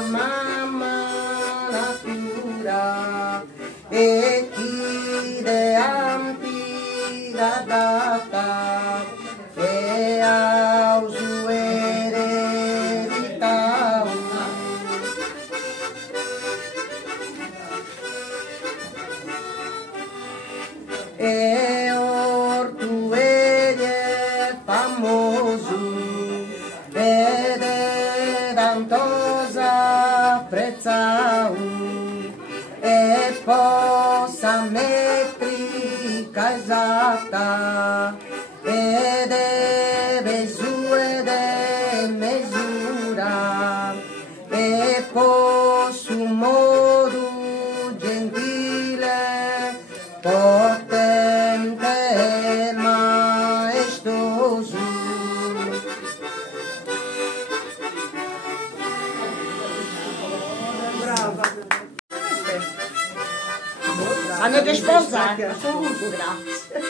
mamma natura e chi de antica data e a sua eredità e ortu è famoso ed è tantosa apprezzato e possa metrica esatta ed è besue de misura e posso modo gentile potente e maestoso hanno da sposare, assoluto, grazie.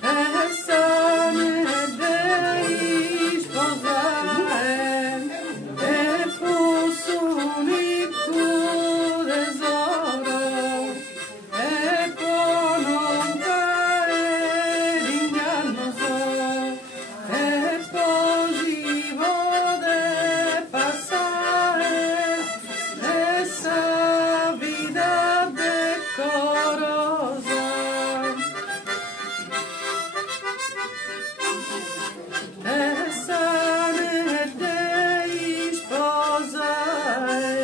Essa ne devi sposare e fosse un ricco tesoro e poi non cae l'ingannoso e poi si vuole passare essa vita decorosa. Essa ne devi sposare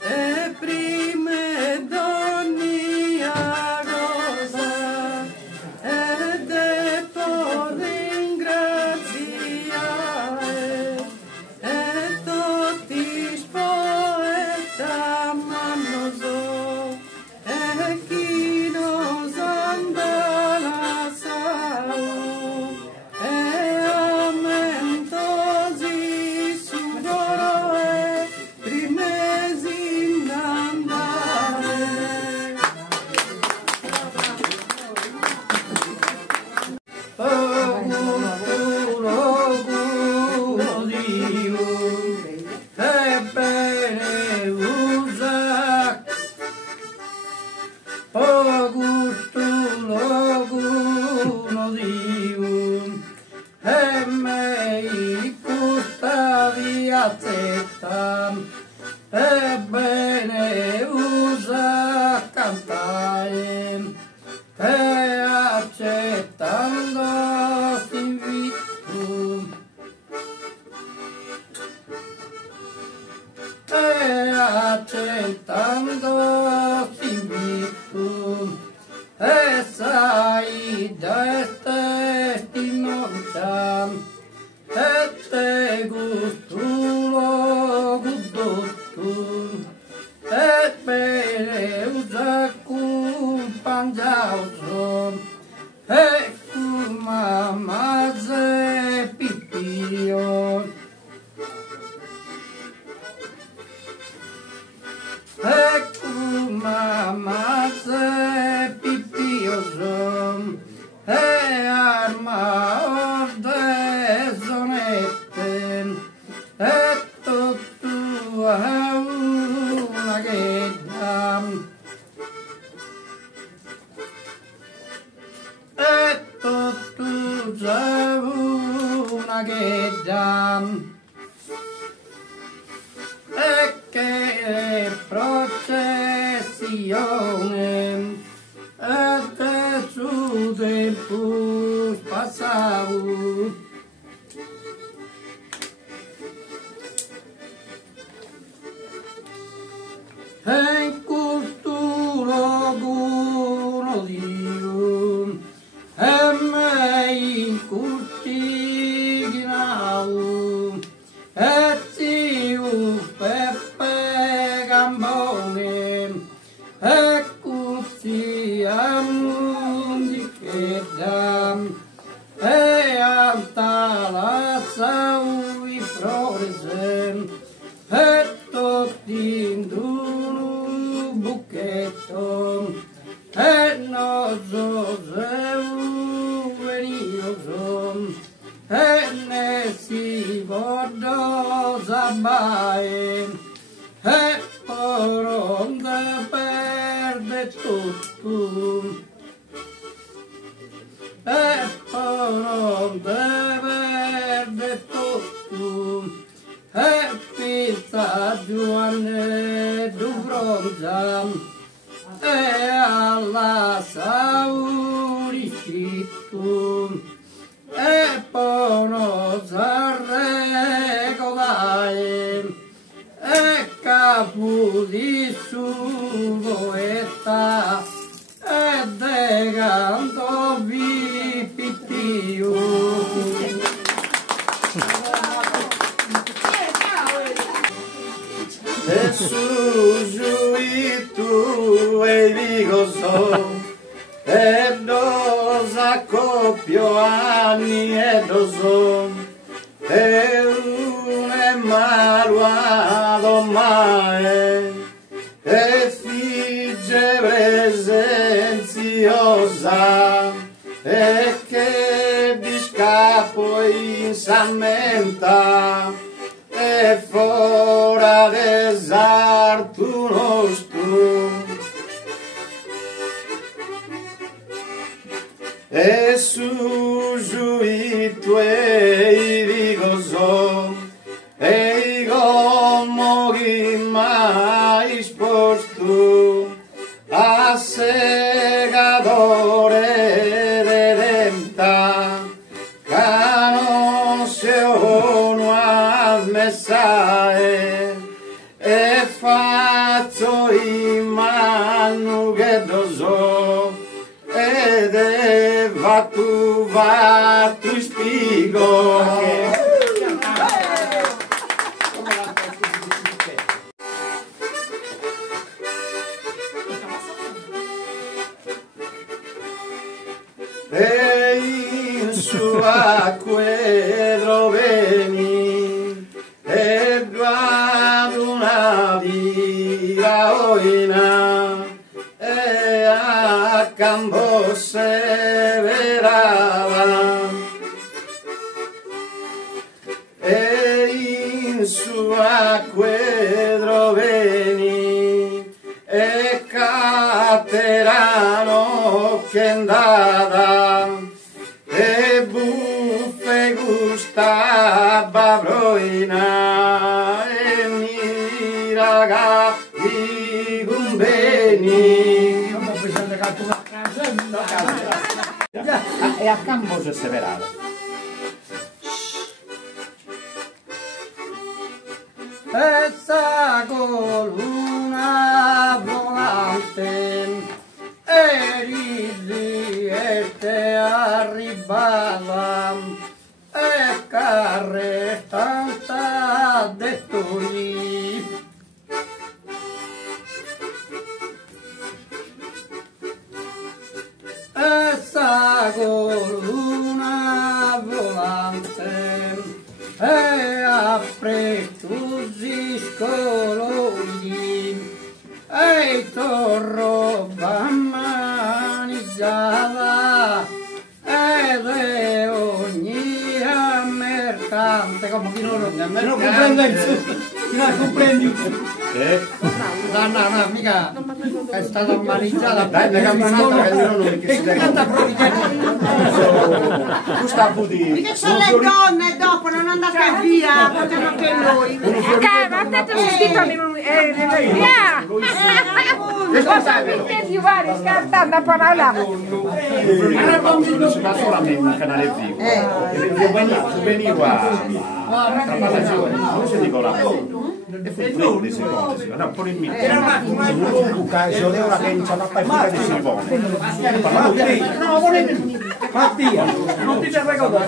e prima d'ogni cosa e dopo ringraziare e tutti spoeta mannoso e chi non anda la sa e aumentosi sudoro e rimesi in andare. Auguro Dio e bene usa auguro Dio e me custa via zetta e bene usa cantare e accettando si vittu e accettando si vittu e sai da testimonianza e te gustulo gudottu e bene usa kumpanjauso e kumamaze pipio e kumamaze pipioso e arma orde zonette e tutto una ghetta e tutto una ghetta e che processione e che su tempo passavo e in cultura buono Dio e me in cultiginau e zio Peppe Gambone e cucci amundi che dam e alta la saui frorese e tutti in un bucchetto e noso venioso e ne si vodo zabae e poronda perde tutto e poronda perde tutto e pizza giovane duvronza e alla sauricitu e pono zarre godae e capu di suvoetta e degando vi pitiu. E sujuitu e vigoso e dos acopio anni e doso e un e marua domae e figge presenziosa e che di scapo insammenta e fora desartu nostru e sujuitu e rigoso e gomogi mais postu a segadore redenta cano se ono a messae e faccio in manu che doso ed e vatu spiego. E in sua quedro veni e ad una via oina e a campo severava e in sua quedro veni e caterano che andava e buffe gustava broina e mi ragazzi gumbeni e a campo se severava e sa coluna volante e ridi e te arrivava e carre tanta dettori e sa coluna volante e apre tutti scolori e il torro bamanizzava ed è ogni mercante come chi non comprende il suo chi non comprendi no, mica è stata umanizzata dai ne campanata che io non che si canta tu sta a Che sono le donne dopo, non andate via, potevano anche noi. Ma te vestito via! Cosa mi senti fare scartando a parola? si va solamente in canale vivo venivo a trapallazione non si dico la e fu prende secondi no pure in mezzo un caso è una pensa ma poi fare di Silvone no volete Mattia, non ti ci frego da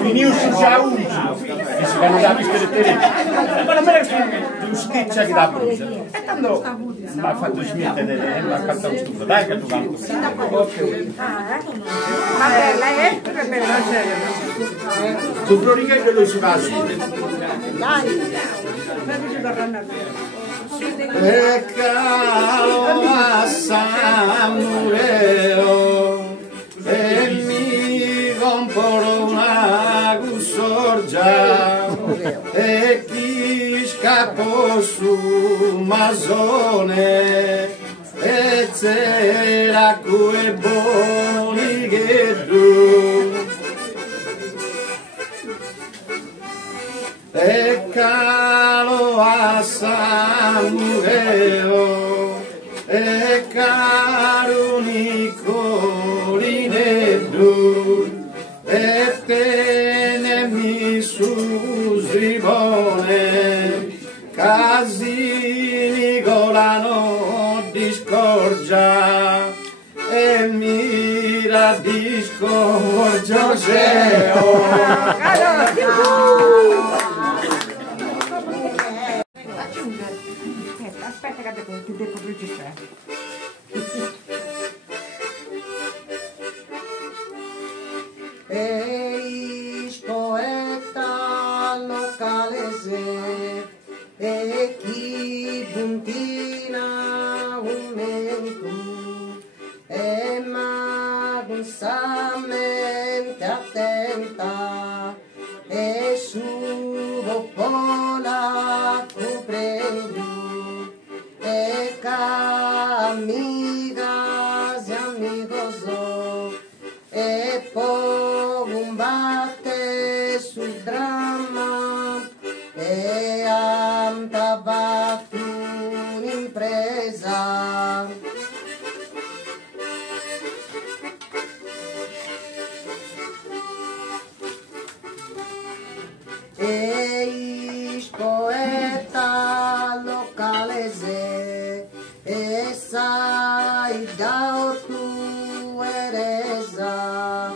finisce già uno che si vanno da vista del telefono ma non me lo schiccia che da brucia e tanto mi ha fatto smettere mi ha fatto un studio dai che tu canto Vabbè, lei è bella. tu prorighe lo si va a Dai. e calo a Samureo e mi compro una gussorgia e chi scappò su Masone e c'era quei buoni che tu e calo a Samureo e caro Nicolineddu e tenemi su Sribone casi Nicolano discorgia e mira discorgia Aspetta che ti devo registrare. Eis poeta localese e chi puntina umento e magunsamente attenta e su pola comprendo e amigas e amigos e poi un batte sul dramma e andavat un'impresa eis poeta localese e sai da tu eresa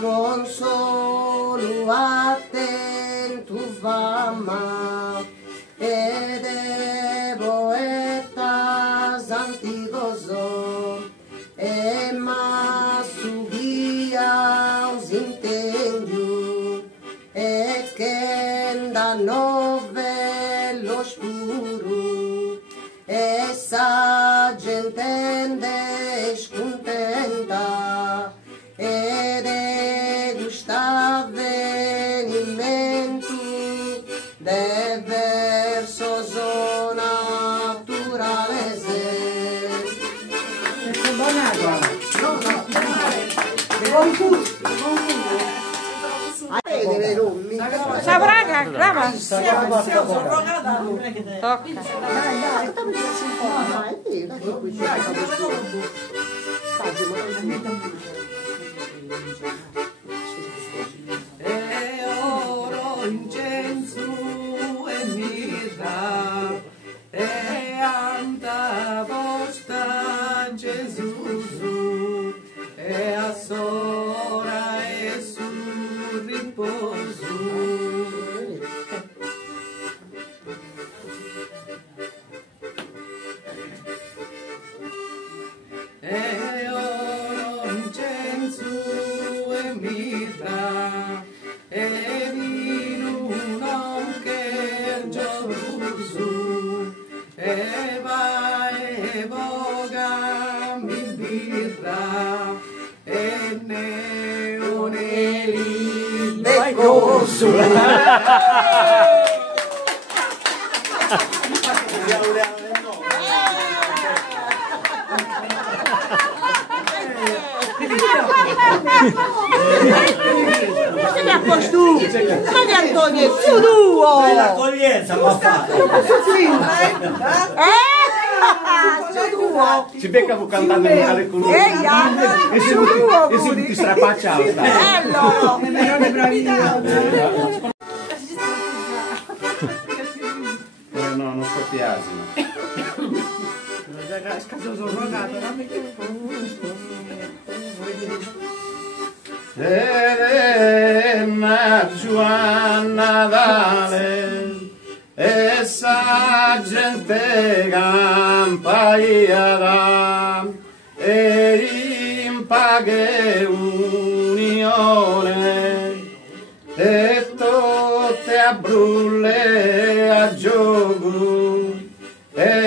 non solo attento vama ed è poetas antigoso e ma subia us intendio e che da nove lo scuro e sa gente scontenta ed è gusta avvenimento de verso naturalese Sabraga, grava. Tocca. e oro, incenso e mirra e anta vostra Gesù e a sora e su riposo e oro, incenso e mirra e vino non che Gesù e va e voga mi birra e neoneli beccoso Cosa mi ha posto? Ma di Antonio, più duo! L'accoglienza ma fa. Sei duo! Si becca cantando vocale con lui. Ehi, E se non ti strapaccia alta. bello! No, non scotti asino. Serena Giovanna Dale e sa gente campaiada e in paghe unione e tutte a brulle a gioco e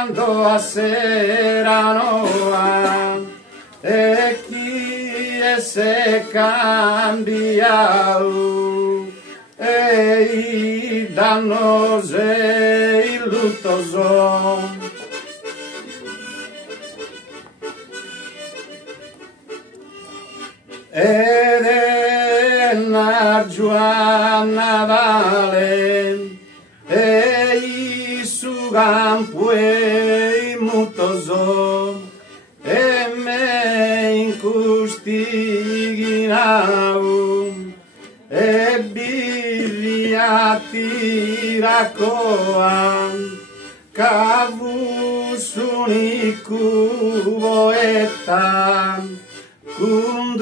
quando a sera noa e chi se cambiau e i dannos e il luttoso ed è una Giovanna Vale e i su campo e i mutoso e me in custighinau e biviati raccoan cavu sunicu etta con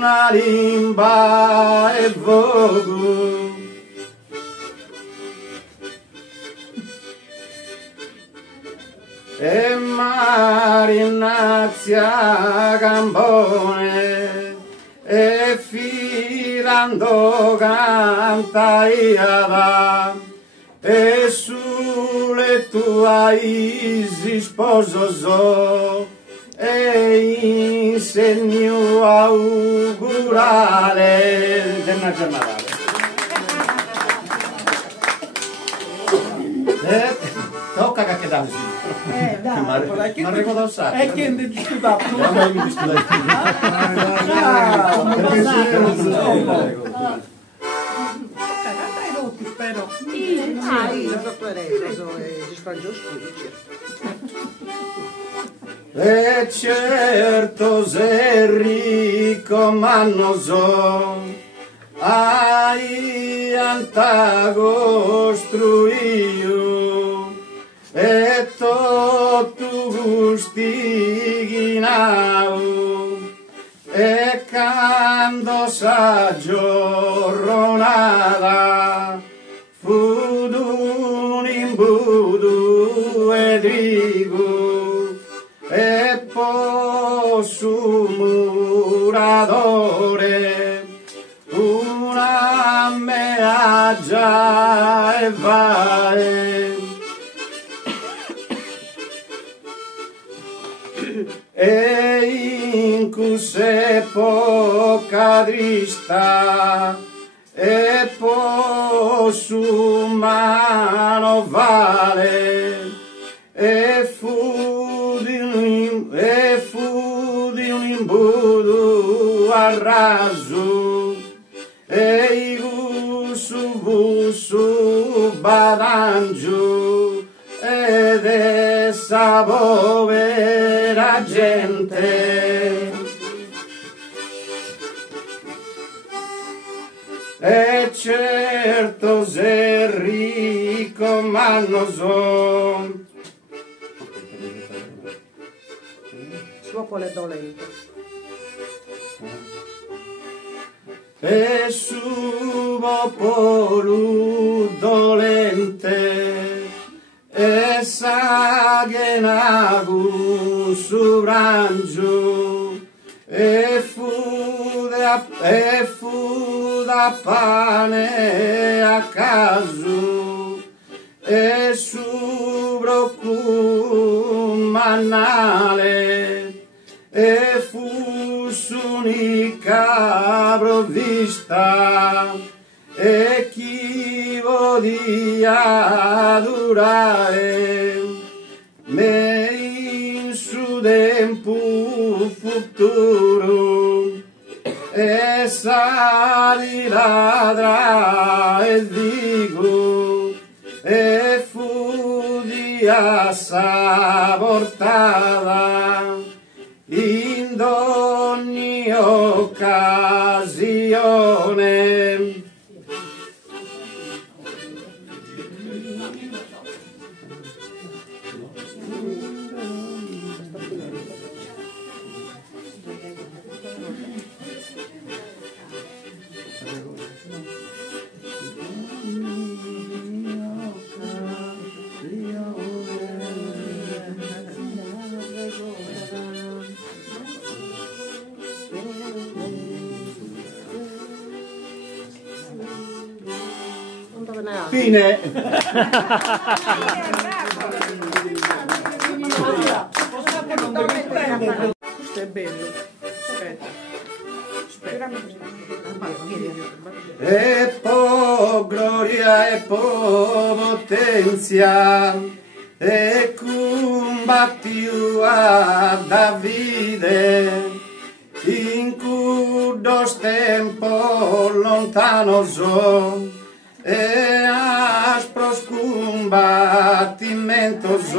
una limba e vogu e marinazia gambone e filando cantaiada e sulle tue isi spososo e insegno a augurare della giornata. Tocca che dà così. Ma ricordo un sacco. E che ne discutavo? Non mi discutavo. Spero. E certo se ricco mannoso ai antago costruiu e tu gustighinau e quando s'aggiornava fu d'un imbudu e drigu e posso muradore una meaggia e vai e in cuse poca trista e posso mano vale e fu di un imbudu a raso e i busu badangio ed essa povera gente e certo se ricco mannoso Popolo dolente. E su popolo dolente e saghenagu su brangio e fu da pane a caso e su brocco manale e fu s'unica provvista e chi volia durare me in su tempo futuro e sali ladra e dico e fu di assa portata in ogni occasione. Non dove ne ha? Fine. bello. Aspetta. E po gloria e po potenzia e combattiu a Davide in cudos tempo lontanoso e aspros combattimentos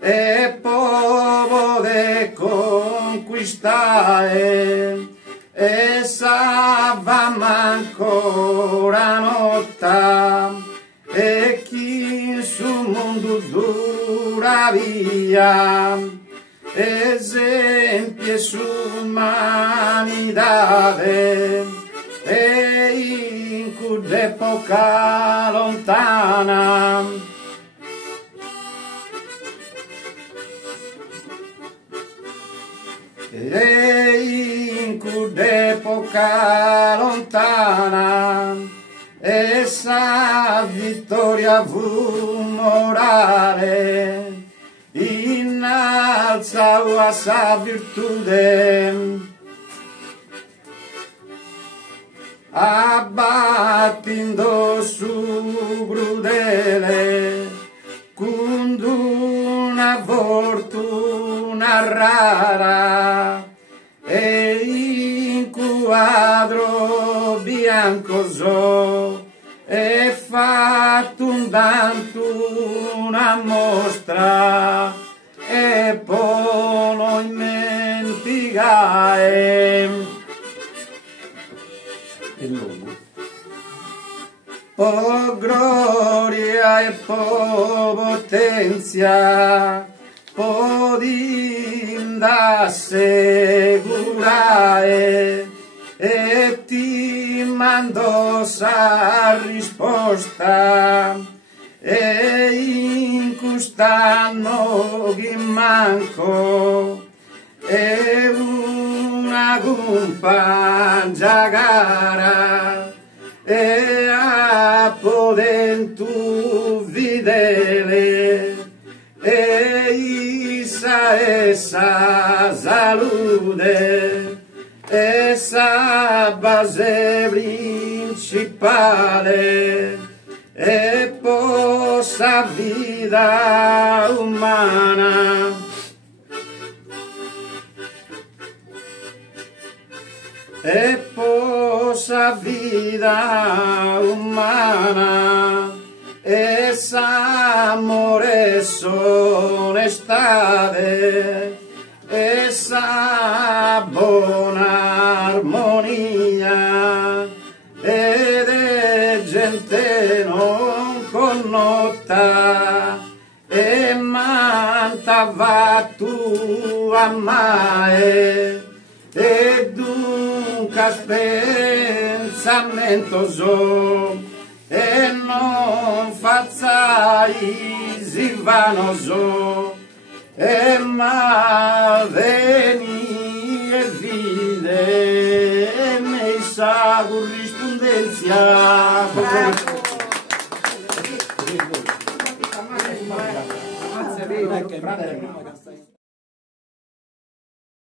e povo de conquistare e savam ancora notta e chi su mondo duraria esempio e su umanidade e in cud'epoca lontana e in cud'epoca lontana essa vittoria fu morale innalza a sa virtude abbattindo su crudele con una fortuna rara e in quadro biancoso e fatto un tanto una mostra e poi non dimenticare po gloria e po potenzia podim da assicurare e ti mando sa risposta e in quest'anno che manco e una compagna gara e a podentu videle e essa salute essa base principale e possa vita umana e possa vita umana essa amore onestade essa buona armonia ed è gente non connota e manta va tu a mai e dunque pensamento so e non fazzai si vanoso e ma veni e vide e messa corrispondenza Bravo.